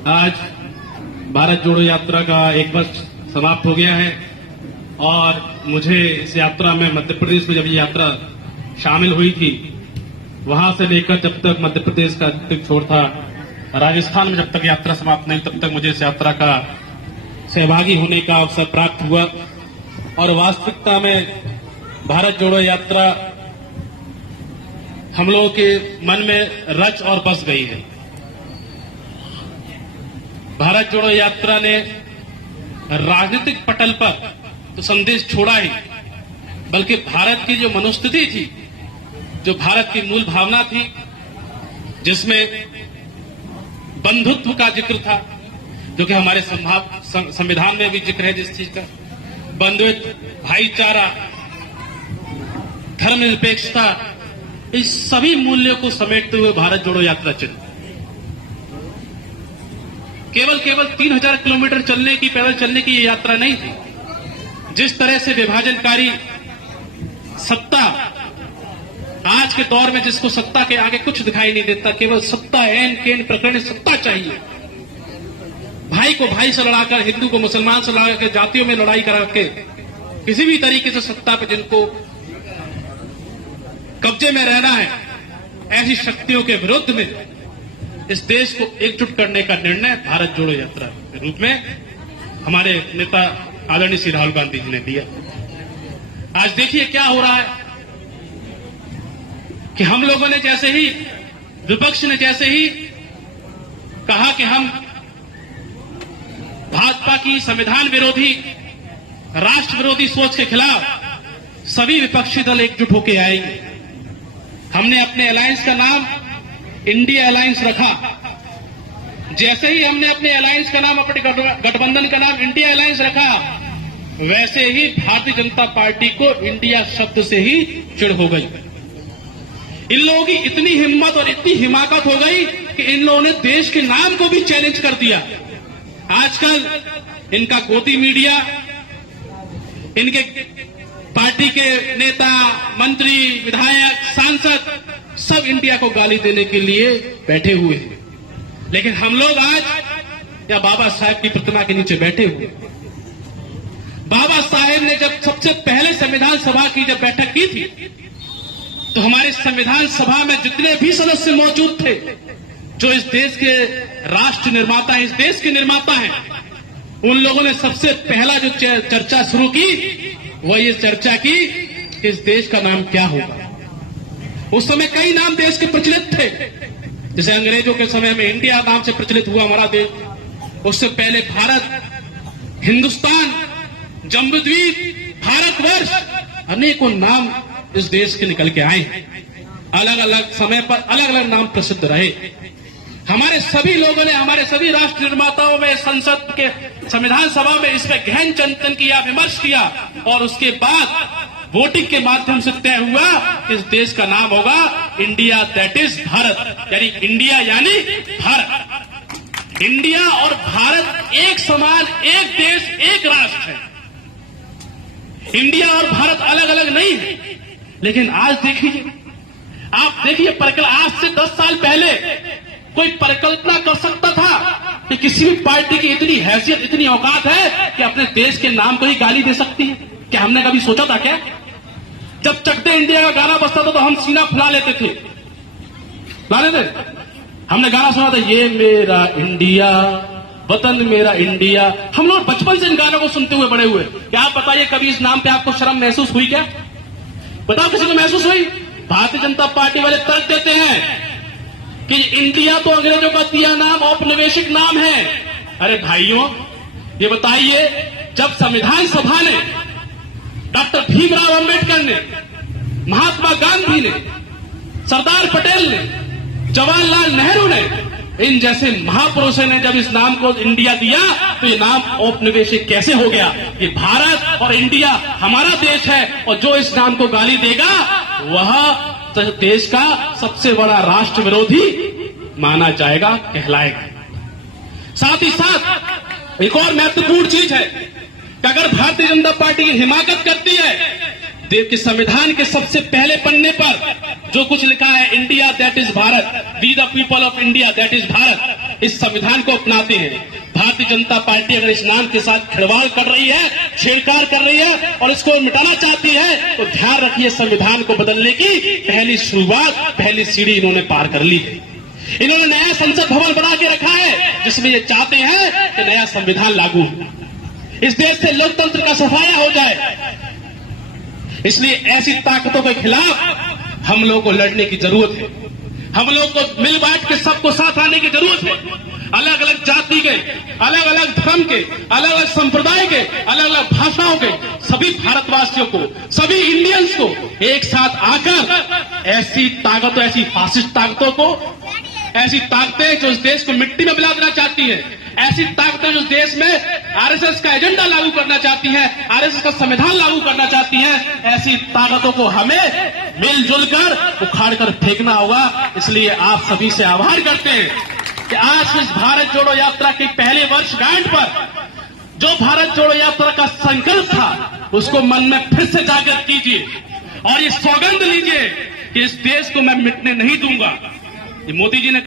आज भारत जोड़ो यात्रा का एक वर्ष समाप्त हो गया है और मुझे इस यात्रा में मध्य प्रदेश में जब ये यात्रा शामिल हुई थी, वहां से लेकर जब तक मध्य प्रदेश का अंतिम छोर था, राजस्थान में जब तक यात्रा समाप्त नहीं तब तक मुझे इस यात्रा का सहभागी होने का अवसर प्राप्त हुआ। और वास्तविकता में भारत जोड़ो यात्रा हम लोगों के मन में रच और बस गई है। भारत जोड़ो यात्रा ने राजनीतिक पटल पर तो संदेश छोड़ा ही, बल्कि भारत की जो मनोस्थिति थी, जो भारत की मूल भावना थी, जिसमें बंधुत्व का जिक्र था, जो कि हमारे संविधान में भी जिक्र है जिस चीज का, बंधुत्व, भाईचारा, धर्मनिरपेक्षता, इस सभी मूल्यों को समेटते हुए भारत जोड़ो यात्रा चली। केवल 3000 किलोमीटर चलने की, पैदल चलने की ये यात्रा नहीं थी। जिस तरह से विभाजनकारी सत्ता, आज के दौर में जिसको सत्ता के आगे कुछ दिखाई नहीं देता, केवल सत्ता, एन केन प्रकरण सत्ता चाहिए, भाई को भाई से लड़ाकर, हिंदू को मुसलमान से लड़ाकर, जातियों में लड़ाई करा के किसी भी तरीके से सत्ता पे जिनको कब्जे में रहना है, ऐसी शक्तियों के विरुद्ध में इस देश को एकजुट करने का निर्णय भारत जोड़ो यात्रा के रूप में हमारे नेता आदरणीय श्री राहुल गांधी जी ने लिया। आज देखिए क्या हो रहा है कि हम लोगों ने जैसे ही, विपक्ष ने जैसे ही कहा कि हम भाजपा की संविधान विरोधी, राष्ट्र विरोधी सोच के खिलाफ सभी विपक्षी दल एकजुट होकर आएंगे। हमने अपने अलायंस का नाम इंडिया अलायंस रखा। जैसे ही हमने अपने अलायंस का नाम, अपने गठबंधन का नाम इंडिया अलायंस रखा, वैसे ही भारतीय जनता पार्टी को इंडिया शब्द से ही चिढ़ हो गई। इन लोगों की इतनी हिम्मत और इतनी हिमाकत हो गई कि इन लोगों ने देश के नाम को भी चैलेंज कर दिया। आजकल इनका गोदी मीडिया, इनके पार्टी के नेता, मंत्री, विधायक, सांसद सब इंडिया को गाली देने के लिए बैठे हुए हैं, लेकिन हम लोग आज या बाबा साहेब की प्रतिमा के नीचे बैठे हुए। बाबा साहेब ने जब सबसे पहले संविधान सभा की जब बैठक की थी, तो हमारे संविधान सभा में जितने भी सदस्य मौजूद थे, जो इस देश के राष्ट्र निर्माता हैं, इस देश के निर्माता हैं, उन लोगों ने सबसे पहला जो चर्चा शुरू की, वो ये चर्चा की कि इस देश का नाम क्या होगा। उस समय कई नाम देश के प्रचलित थे, जैसे अंग्रेजों के समय में इंडिया नाम से प्रचलित हुआ हमारा देश। उससे पहले भारत, हिंदुस्तान, जम्बूद्वीप, भारतवर्ष, अनेकों नाम इस देश के निकल के आए। अलग अलग समय पर अलग अलग नाम प्रसिद्ध रहे। हमारे सभी लोगों ने, हमारे सभी राष्ट्र निर्माताओं में, संसद के संविधान सभा में इस पर गहन चिंतन किया, विमर्श किया, और उसके बाद वोटिंग के माध्यम से तय हुआ इस देश का नाम होगा इंडिया, दैट इज भारत, यानी इंडिया यानी भारत। इंडिया और भारत एक समान, एक देश, एक राष्ट्र है। इंडिया और भारत अलग अलग नहीं है। लेकिन आज देखिए, आप देखिए, आज से 10 साल पहले कोई परिकल्पना कर सकता था कि किसी भी पार्टी की इतनी हैसियत, इतनी औकात है कि अपने देश के नाम को ही गाली दे सकती है? क्या हमने कभी सोचा था क्या? जब चक दे इंडिया का गाना बजता था तो हम सीना फुला लेते थे, हमने गाना सुना था, ये मेरा इंडिया, वतन मेरा इंडिया। हम लोग बचपन से इन गानों को सुनते हुए बड़े हुए। क्या आप बताइए, कभी इस नाम पे आपको शर्म महसूस हुई क्या? बताओ, किसी को महसूस हुई? भारतीय जनता पार्टी वाले तर्क देते हैं कि इंडिया तो अंग्रेजों का दिया नाम, औपनिवेशिक नाम है। अरे भाइयों, ये बताइए, जब संविधान सभा ने, डॉक्टर भीमराव अंबेडकर ने, महात्मा गांधी ने, सरदार पटेल ने, जवाहरलाल नेहरू ने, इन जैसे महापुरुषों ने जब इस नाम को इंडिया दिया, तो ये नाम औपनिवेशिक कैसे हो गया? ये भारत और इंडिया हमारा देश है, और जो इस नाम को गाली देगा वह देश का सबसे बड़ा राष्ट्र विरोधी माना जाएगा, कहलाएगा। साथ ही साथ एक और महत्वपूर्ण चीज है कि अगर भारतीय जनता पार्टी की हिमाकत करती है, देश के संविधान के सबसे पहले पन्ने पर जो कुछ लिखा है India that is Bharat, we the people of India that is Bharat, इस संविधान को अपनाते हैं। भारतीय जनता पार्टी अगर इस नाम के साथ खिलवाड़ कर रही है, छेड़छाड़ कर रही है और इसको मिटाना चाहती है, तो ध्यान रखिए संविधान को बदलने की पहली शुरुआत, पहली सीढ़ी इन्होंने पार कर ली है। इन्होंने नया संसद भवन बना के रखा है जिसमें ये चाहते हैं कि नया संविधान लागू हो, इस देश से लोकतंत्र का सफाया हो जाए। इसलिए ऐसी ताकतों के खिलाफ हम लोगों को लड़ने की जरूरत है। हम लोग को मिल बांट के सबको साथ आने की जरूरत है। अलग अलग जाति के, अलग अलग धर्म के, अलग अलग संप्रदाय के, अलग अलग भाषाओं के सभी भारतवासियों को, सभी इंडियंस को एक साथ आकर ऐसी ताकतों, ऐसी फासिस्ट ताकतों को, ऐसी ताकतें जो इस देश को मिट्टी में मिला देना चाहती हैं, ऐसी ताकतें जो देश में आरएसएस का एजेंडा लागू करना चाहती हैं, आरएसएस का संविधान लागू करना चाहती हैं, ऐसी ताकतों को हमें मिलजुल कर उखाड़ कर फेंकना होगा। इसलिए आप सभी से आभार करते हैं कि आज इस भारत जोड़ो यात्रा की पहले वर्षगांठ पर जो भारत जोड़ो यात्रा का संकल्प था उसको मन में फिर से जागृत कीजिए और ये सौगंध लीजिए कि इस देश को मैं मिटने नहीं दूंगा। ये मोदी जी ने